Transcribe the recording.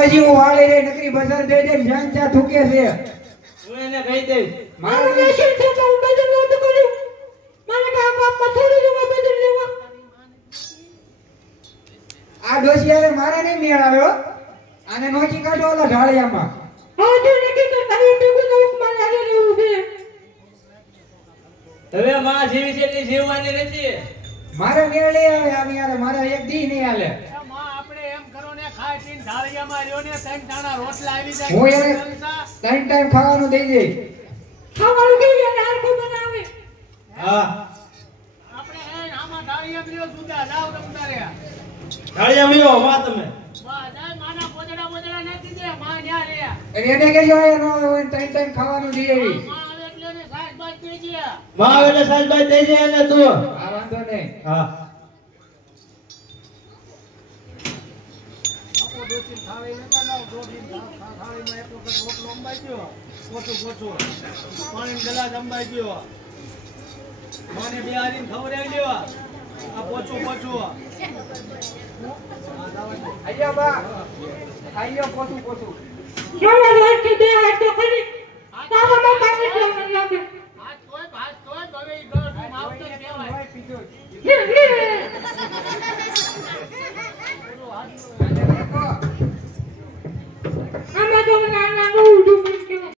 હજી હું વાળે રે નકરી બજાર દે દે જાન ચા થૂકે છે હું એને કહી દઈશ મારું લેશન છે તો હું બજાર નોટ કર્યું મને કા બાપ થોડું જેવા બજાર લેવા આ દોશિયારે મારા નહીં મેળ આવ્યો આને નોચી કાઢો ઓલા ઢાળિયામાં હા જો નકી તો તારી ભેગું જવું મારે આજે રહેવું છે હવે માં જીવી છે એટલી જીવવાની નથી મારે મેળ લઈ આવે આની યાર મારા એક દી નહીં હાલે ખાઈ પીને ઢાળિયામાં રહ્યો ને ત્રણ ટાણા રોટલા આવી જાય હું એને ત્રણ ટાઈમ ખાવાનું દઈ દે ખાવાનું કેવી રીતે આરકો બનાવે હા આપણે આમાં ઢાળિયામાં રહ્યો સુધા જાવ તમ તારે ઢાળિયામાં રહ્યો માં તમે માં જાય માના પોદડા નથી દે માં ન્યા રે એને કેજો આયા નો હોય ત્રણ ટાઈમ ખાવાનું દે એવી માં આવે એટલે ને સાસબાજ દેજે માં આવે એટલે સાસબાજ દેજે એને તું આ વાંધો નહીં હા થાળી નતા લાવ થાળીમાં એક વખત રોટલો અંબાઈ ગયો પોચું પાણી ગલાસ અંબાઈ ગયો મને બે આરીને ખવડાવી દેવા આ પોચું આયા બા આયો પોચું જોલા રોટ કે દે હાથ તો કરી તાવામાં કાંઈ તો મન લાગે હાથ તોય હવે ઈ ઘર આવતો કહેવાય પીજો